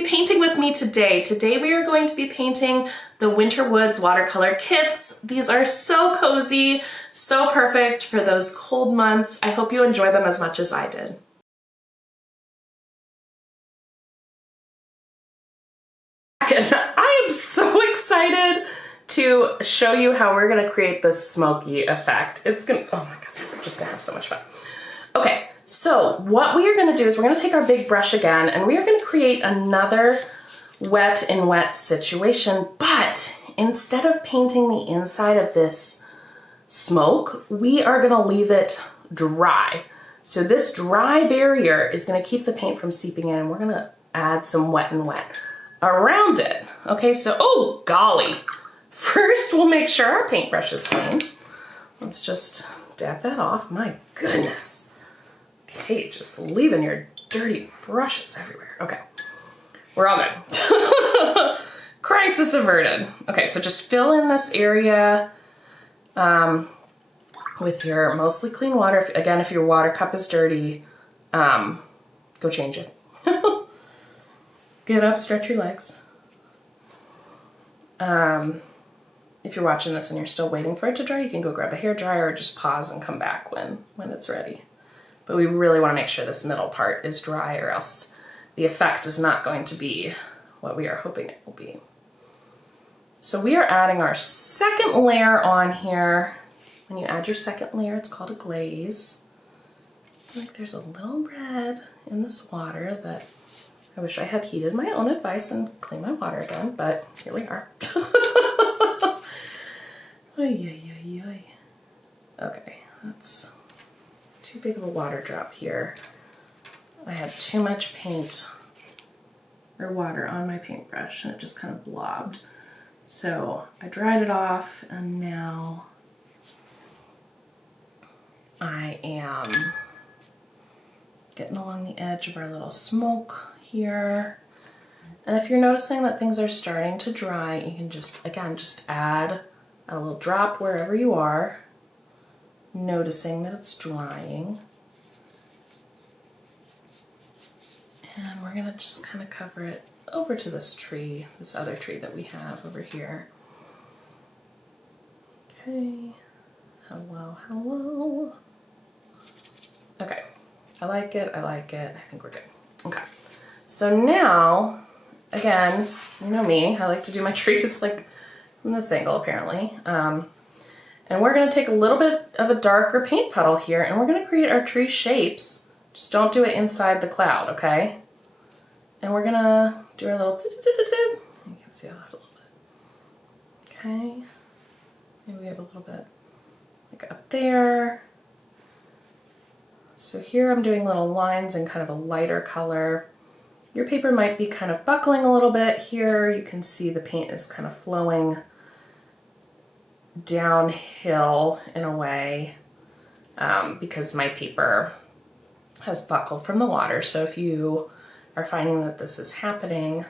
be painting with me today. Today we are going to be painting the Winter Woods Watercolor Kits. These are so cozy, so perfect for those cold months. I hope you enjoy them as much as I did. And I am so excited to show you how we're gonna create this smoky effect. It's gonna, oh my God, we're just gonna have so much fun. Okay, so what we are gonna do is we're gonna take our big brush again and we are gonna create another wet in wet situation, but instead of painting the inside of this smoke, we are gonna leave it dry. So this dry barrier is gonna keep the paint from seeping in, and we're gonna add some wet and wet around it. Okay, so, oh golly. First, we'll make sure our paintbrush is clean. Let's just dab that off. My goodness. Okay, just leaving your dirty brushes everywhere. Okay, we're all good. Crisis averted. Okay, so just fill in this area with your mostly clean water. Again, if your water cup is dirty, go change it. Get up, stretch your legs. If you're watching this and you're still waiting for it to dry, you can go grab a hairdryer or just pause and come back when it's ready. But we really want to make sure this middle part is dry, or else the effect is not going to be what we are hoping it will be. So we are adding our second layer on here. When you add your second layer, it's called a glaze. I feel like there's a little red in this water that I wish I had heeded my own advice and cleaned my water again, but here we are. Okay, that's too big of a water drop here. I had too much paint or water on my paintbrush and it just kind of blobbed. So I dried it off and now I am getting along the edge of our little smoke here. And if you're noticing that things are starting to dry, you can just, again, just add a little drop wherever you are, noticing that it's drying. And we're gonna just kind of cover it over to this tree, this other tree that we have over here. Okay, hello, hello. Okay, I like it, I like it, I think we're good. Okay, so now, again, you know me, I like to do my trees like from this angle apparently. And we're gonna take a little bit of a darker paint puddle here and we're gonna create our tree shapes. Just don't do it inside the cloud, okay? And we're gonna do our little you can see I left a little bit. Okay, maybe we have a little bit like up there. So here I'm doing little lines in kind of a lighter color. Your paper might be kind of buckling a little bit here. You can see the paint is kind of flowing downhill in a way because my paper has buckled from the water. So if you are finding that this is happening,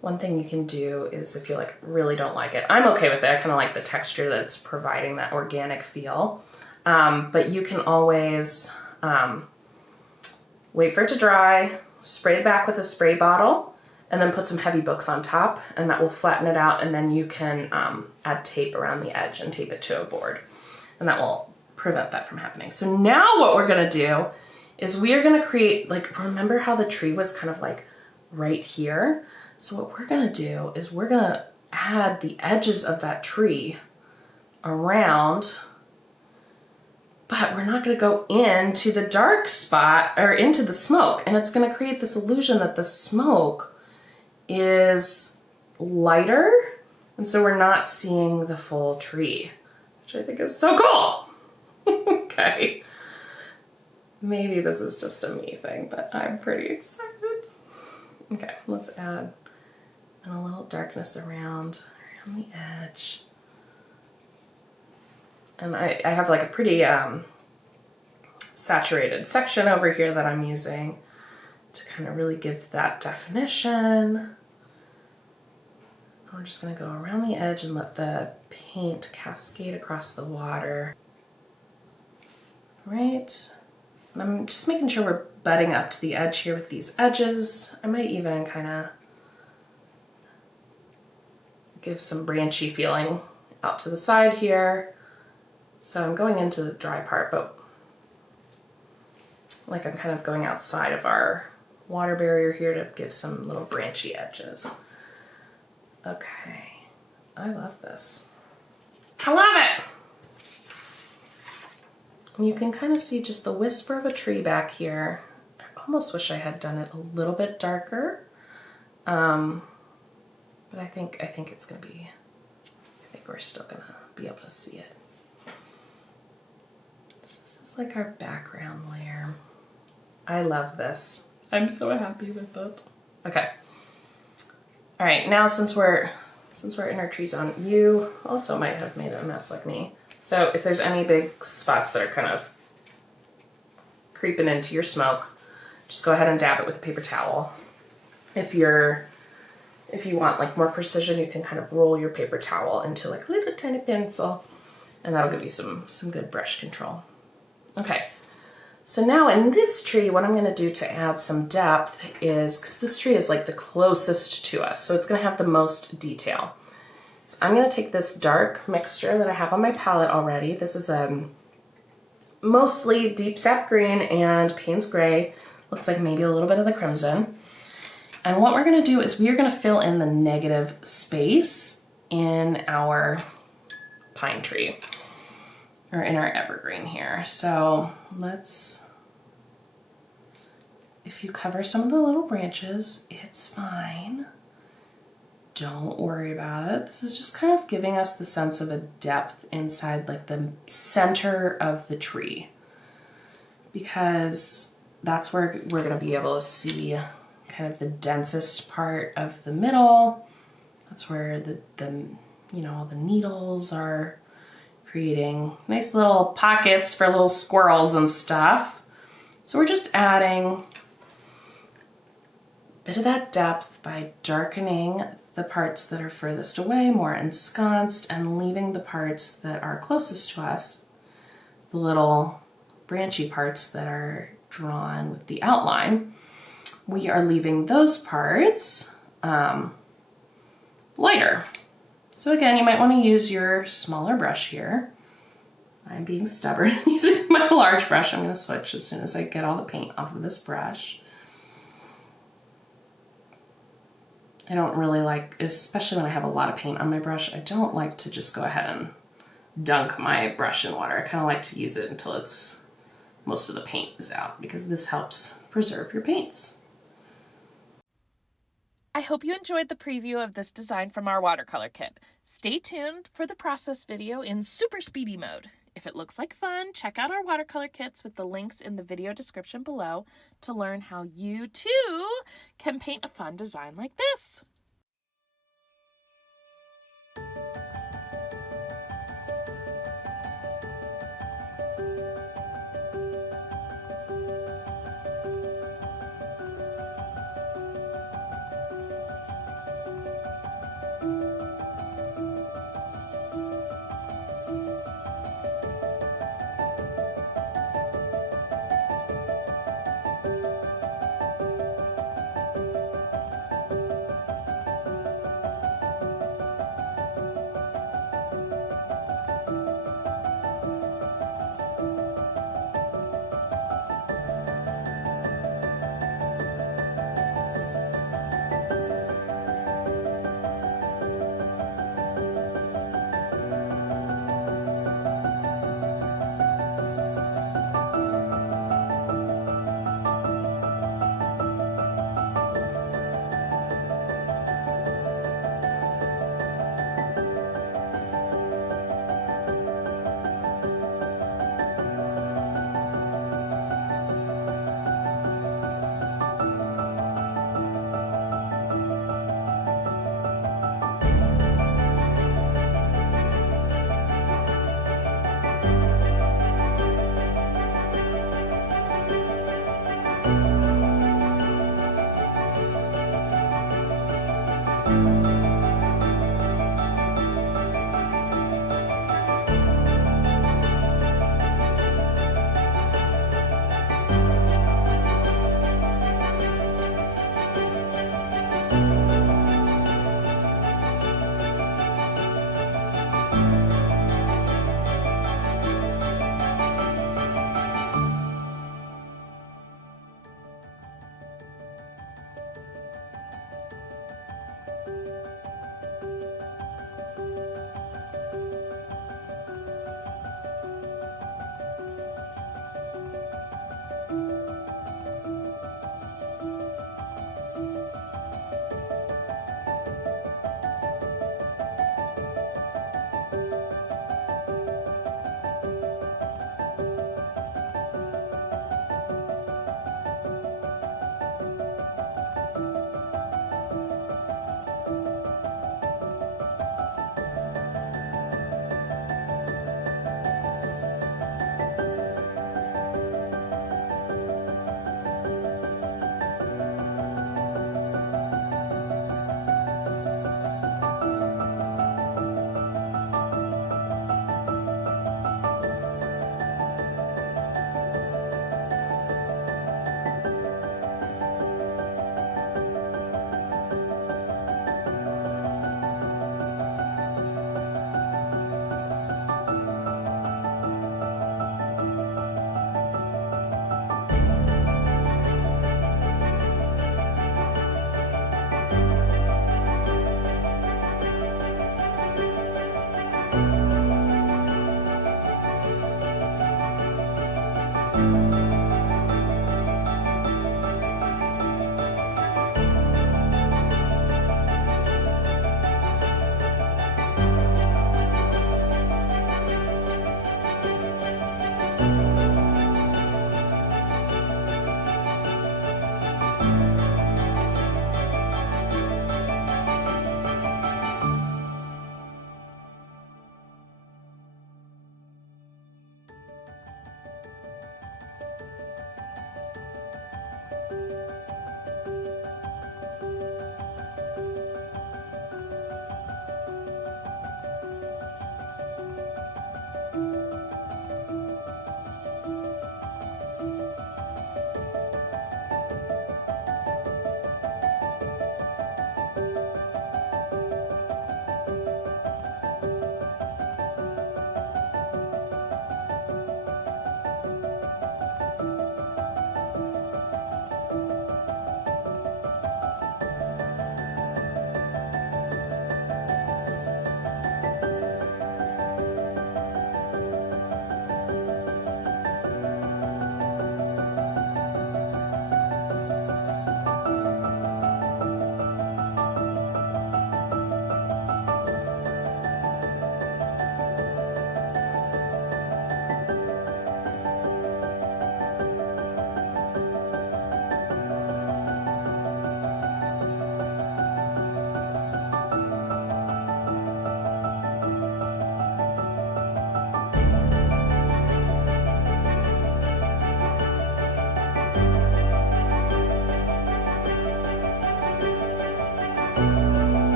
one thing you can do is, if you like really don't like it, I'm okay with it. I kind of like the texture that it's providing, that organic feel. But you can always wait for it to dry, spray it back with a spray bottle, and then put some heavy books on top, and that will flatten it out, and then you can add tape around the edge and tape it to a board, and that will prevent that from happening. So now what we're gonna do is we are gonna create, like, remember how the tree was kind of like right here? So what we're gonna do is we're gonna add the edges of that tree around, but we're not gonna go into the dark spot or into the smoke, and it's gonna create this illusion that the smoke is lighter, and so we're not seeing the full tree, which I think is so cool. Okay, maybe this is just a me thing, but I'm pretty excited. Okay, let's add a little darkness around the edge. And I have like a pretty saturated section over here that I'm using to kind of really give that definition. We're just going to go around the edge and let the paint cascade across the water. Right? And I'm just making sure we're butting up to the edge here with these edges. I might even kind of give some branchy feeling out to the side here. So I'm going into the dry part, but like I'm kind of going outside of our water barrier here to give some little branchy edges. Okay, I love this. I love it! And you can kind of see just the whisper of a tree back here. I almost wish I had done it a little bit darker. But I think it's gonna be, I think we're still gonna be able to see it. So this is like our background layer. I love this. I'm so happy with it. Okay. All right, now since we're in our tree zone, you also might have made a mess like me. So if there's any big spots that are kind of creeping into your smoke, just go ahead and dab it with a paper towel. If you want like more precision, you can kind of roll your paper towel into like a little tiny pencil, and that'll give you some good brush control. Okay, so now in this tree, what I'm gonna do to add some depth is, because this tree is like the closest to us, so it's gonna have the most detail. So I'm gonna take this dark mixture that I have on my palette already. This is mostly deep sap green and Payne's gray. Looks like maybe a little bit of the crimson. And what we're gonna do is we are gonna fill in the negative space in our pine tree, or in our evergreen here. So if you cover some of the little branches, it's fine. Don't worry about it. This is just kind of giving us the sense of a depth inside like the center of the tree, because that's where we're gonna be able to see kind of the densest part of the middle. That's where the all the needles are creating nice little pockets for little squirrels and stuff. So we're just adding a bit of that depth by darkening the parts that are furthest away, more ensconced, and leaving the parts that are closest to us, the little branchy parts that are drawn with the outline. We are leaving those parts lighter. So again, you might want to use your smaller brush here. I'm being stubborn and using my large brush. I'm going to switch as soon as I get all the paint off of this brush. I don't really like, especially when I have a lot of paint on my brush, I don't like to just go ahead and dunk my brush in water. I kind of like to use it until most of the paint is out, because this helps preserve your paints. I hope you enjoyed the preview of this design from our watercolor kit. Stay tuned for the process video in super speedy mode. If it looks like fun, check out our watercolor kits with the links in the video description below to learn how you too can paint a fun design like this.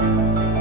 you.